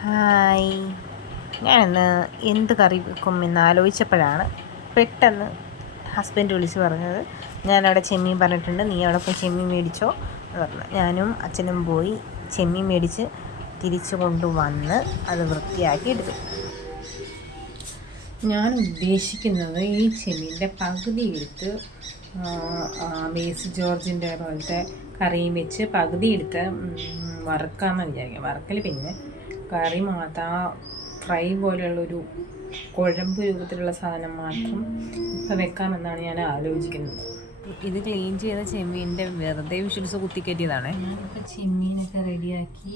Hi, ഞാനിന്ന് എന്ത് കറി വെക്കും എന്ന് ആലോചിച്ചപ്പോഴാണ് പെട്ടെന്ന് ഹസ്ബൻഡ് വിളിച്ച് പറഞ്ഞത്, ഞാനവിടെ ചെമ്മീൻ പറഞ്ഞിട്ടുണ്ട്, നീ അവിടെ പോയി ചെമ്മീൻ മേടിച്ചോ എന്ന് പറഞ്ഞു. ഞാനും അച്ഛനും പോയി ചെമ്മീൻ മേടിച്ച് തിരിച്ചു കൊണ്ടുവന്ന് അത് വൃത്തിയാക്കി എടുത്തു. ഞാൻ ഉദ്ദേശിക്കുന്നത് ഈ ചെമ്മീൻ്റെ പകുതി എടുത്ത് ബേസ് ജോർജിൻ്റെ പോലത്തെ കറിയും വെച്ച് പകുതി എടുത്ത് വറുക്കാമെന്ന് വിചാരിക്കാം. വറുക്കൽ പിന്നെ കറി മാത്രം ഫ്രൈ പോലെയുള്ളൊരു കുഴമ്പ് രൂപത്തിലുള്ള സാധനം മാത്രം ഇപ്പം വെക്കാമെന്നാണ് ഞാൻ ആലോചിക്കുന്നത്. ഇത് ക്ലീൻ ചെയ്ത ചെമ്മീൻ്റെ വെറുതെ വിഷ്വൽസ് കുത്തിക്കയറ്റിയതാണ്. ഞാനിപ്പോൾ ചെമ്മീനൊക്കെ റെഡിയാക്കി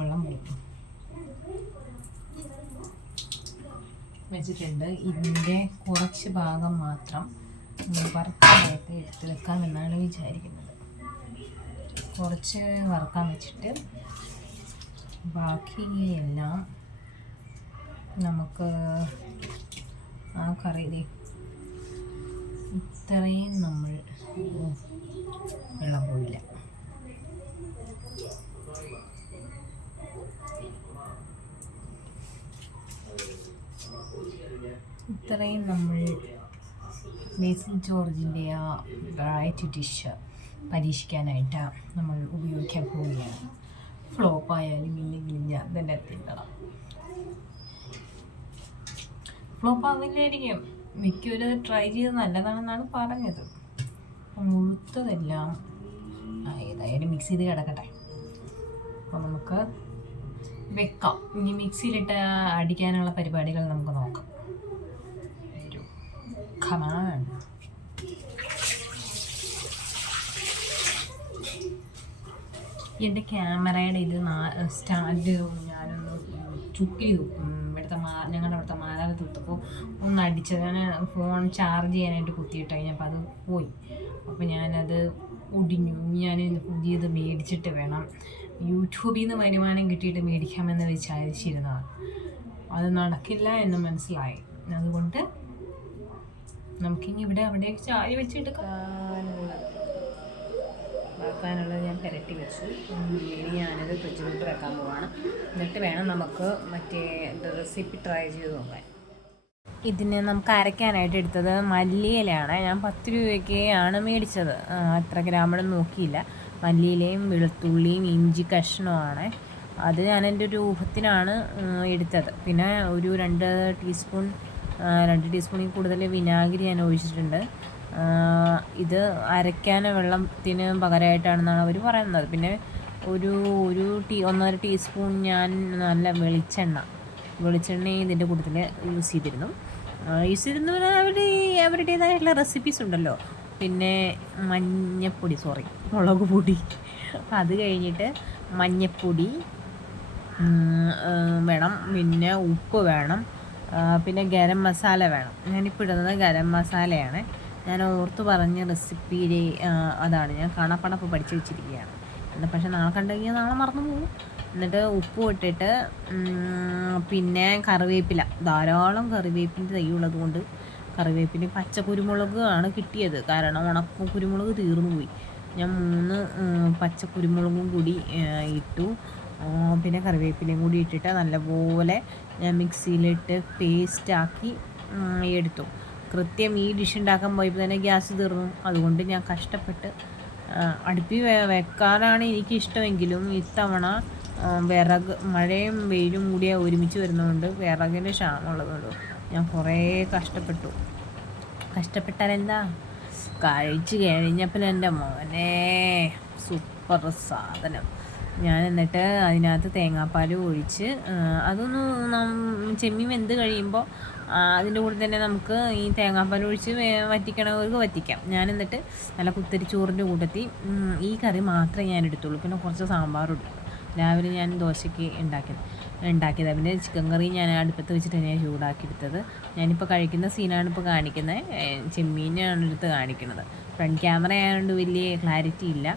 വെള്ളം കൊടുക്കും വെച്ചിട്ടുണ്ട്. ഇതിൻ്റെ കുറച്ച് ഭാഗം മാത്രം വറുക്കാനായിട്ട് എടുത്ത് വെക്കാമെന്നാണ് വിചാരിക്കുന്നത്. കുറച്ച് വറുക്കാൻ വെച്ചിട്ട് ബാക്കിയെല്ലാം നമുക്ക് ആ കറി ഇത്രയും നമ്മൾ വെള്ളം പോയില്ല. ഇത്രയും നമ്മൾ ബേസിൽ ജോർജിൻ്റെ ആ വെറൈറ്റി ഡിഷ് പരീക്ഷിക്കാനായിട്ട് നമ്മൾ ഉപയോഗിക്കാൻ പോവുകയാണ്. ഫ്ലോപ്പായാലും ഇല്ലെങ്കിലും ഞാൻ തന്നെ തിന്നണം. ഫ്ലോപ്പാവില്ലായിരിക്കും, മിക്കവരും ട്രൈ ചെയ്ത് നല്ലതാണെന്നാണ് പറഞ്ഞത്. മുഴുത്തതെല്ലാം ഏതായാലും മിക്സ് ചെയ്ത് കിടക്കട്ടെ. അപ്പോൾ നമുക്ക് വെക്കാം. ഇനി മിക്സിയിലിട്ട് അടിക്കാനുള്ള പരിപാടികൾ നമുക്ക് നോക്കാം. കമാൻ. എൻ്റെ ക്യാമറയുടെ ഇത് സ്റ്റാൻഡ് ഞാനൊന്ന് ചുക്കി ഞങ്ങളുടെ അവിടുത്തെ മാലാതെ തൂത്തപ്പോൾ ഒന്ന് അടിച്ചത്. ഞാൻ ഫോൺ ചാർജ് ചെയ്യാനായിട്ട് കുത്തിയിട്ട് കഴിഞ്ഞപ്പോൾ അത് പോയി. അപ്പോൾ ഞാനത് ഒടിഞ്ഞു. ഞാൻ പുതിയത് മേടിച്ചിട്ട് വേണം, യൂട്യൂബിൽ നിന്ന് വരുമാനം കിട്ടിയിട്ട് മേടിക്കാമെന്ന് വിചാരിച്ചിരുന്നതാണ്. അത് നടക്കില്ല എന്ന് മനസ്സിലായി. അതുകൊണ്ട് നമുക്കിനി ഇവിടെ അവിടെയൊക്കെ ചായ വെക്കാനുള്ളത് ഞാൻ പുരട്ടി വെച്ചു. ഇനി ഞാനത് ഫ്രിഡ്ജിലോട്ട് വെക്കാൻ പോവാണ്. എന്നിട്ട് വേണം നമുക്ക് മറ്റേ റെസിപ്പി ട്രൈ ചെയ്ത് നോക്കാൻ. ഇതിന് നമുക്ക് അരയ്ക്കാനായിട്ട് എടുത്തത് മല്ലിയിലയാണ്. ഞാൻ 10 രൂപയ്ക്കാണ് മേടിച്ചത്. എത്ര ഗ്രാമെന്ന് നോക്കിയില്ല. മല്ലിയിലയും വെളുത്തുള്ളിയും ഇഞ്ചി കഷ്ണമാണ്. അത് ഞാൻ എൻ്റെ ഒരു ഊഹത്തിനാണ് എടുത്തത്. പിന്നെ ഒരു 2 ടീസ്പൂണിൽ കൂടുതൽ വിനാഗിരി ഞാൻ ഒഴിച്ചിട്ടുണ്ട്. ഇത് അരയ്ക്കാൻ വെള്ളത്തിന് പകരമായിട്ടാണെന്നാണ് അവർ പറയുന്നത്. പിന്നെ ഒരു 1.5 ടീസ്പൂൺ ഞാൻ നല്ല വെളിച്ചെണ്ണ ഇതിൻ്റെ കൂട്ടത്തിൽ യൂസ് ചെയ്തിരുന്നു. അവരുടേതായിട്ടുള്ള റെസിപ്പീസ് ഉണ്ടല്ലോ. പിന്നെ മുളക് പൊടി, അത് കഴിഞ്ഞിട്ട് മഞ്ഞൾപ്പൊടി വേണം, പിന്നെ ഉപ്പ് വേണം, പിന്നെ ഗരം മസാല വേണം. ഞാനിപ്പോൾ ഇടുന്നത് ഗരം മസാലയാണ്. ഞാൻ ഓർത്ത് പറഞ്ഞ റെസിപ്പിയിലെ അതാണ്. ഞാൻ കാണാപ്പാടപ്പോൾ പഠിച്ചു വെച്ചിരിക്കുകയാണ്. പക്ഷെ നാളെ കണ്ടുകഴിഞ്ഞാൽ നാളെ മറന്നു പോകും. എന്നിട്ട് ഉപ്പ് ഇട്ടിട്ട് പിന്നെ കറിവേപ്പില, ധാരാളം കറിവേപ്പിൻ്റെ തൈ ഉള്ളത് കൊണ്ട് കറിവേപ്പിന് പച്ചക്കുരുമുളക് ആണ് കിട്ടിയത്. കാരണം ഉണക്ക കുരുമുളക് തീർന്നു പോയി. ഞാൻ 3 പച്ചക്കുരുമുളകും കൂടി ഇട്ടു. പിന്നെ കറിവേപ്പിലയും കൂടി ഇട്ടിട്ട് നല്ലപോലെ ഞാൻ മിക്സിയിലിട്ട് പേസ്റ്റാക്കി എടുത്തു. കൃത്യം ഈ ഡിഷ് ഉണ്ടാക്കാൻ പോയപ്പോൾ തന്നെ ഗ്യാസ് തീർന്നു. അതുകൊണ്ട് ഞാൻ കഷ്ടപ്പെട്ട് അടുപ്പിൽ വെക്കാനാണ് എനിക്കിഷ്ടമെങ്കിലും ഇത്തവണ മഴയും വെയിലും കൂടി ഒരുമിച്ച് വരുന്നതുകൊണ്ട് വിറകിൻ്റെ ക്ഷാമമുള്ളതുകൊണ്ട് ഞാൻ കുറേ കഷ്ടപ്പെട്ടാലെന്താ, കഴിച്ച് കഴിഞ്ഞപ്പോൾ എൻ്റെ മോനെ സൂപ്പർ സാധനം. ഞാൻ എന്നിട്ട് അതിനകത്ത് തേങ്ങാപ്പാൽ ഒഴിച്ച് ചെമ്മീൻ വെന്ത് കഴിയുമ്പോൾ അതിൻ്റെ കൂടെ തന്നെ നമുക്ക് ഈ തേങ്ങാപ്പാൽ ഒഴിച്ച് വറ്റിക്കണവർക്ക് വറ്റിക്കാം. ഞാൻ എന്നിട്ട് നല്ല കുത്തരി ചോറിൻ്റെ കൂട്ടത്തിൽ ഈ കറി മാത്രമേ ഞാൻ എടുത്തുള്ളൂ. പിന്നെ കുറച്ച് സാമ്പാറും എടുത്തു. രാവിലെ ഞാൻ ദോശയ്ക്ക് ഉണ്ടാക്കിയത്. പിന്നെ ചിക്കൻ കറി ഞാൻ അടുപ്പത്ത് വെച്ചിട്ട് തന്നെയാണ് ചൂടാക്കിയെടുത്തത്. ഞാനിപ്പോൾ കഴിക്കുന്ന സീനാണ് ഇപ്പോൾ കാണിക്കുന്നത്. ചെമ്മീനാണ് എടുത്ത് കാണിക്കുന്നത്. ഫ്രണ്ട് ക്യാമറ ആയതുകൊണ്ട് വലിയ ക്ലാരിറ്റി ഇല്ല.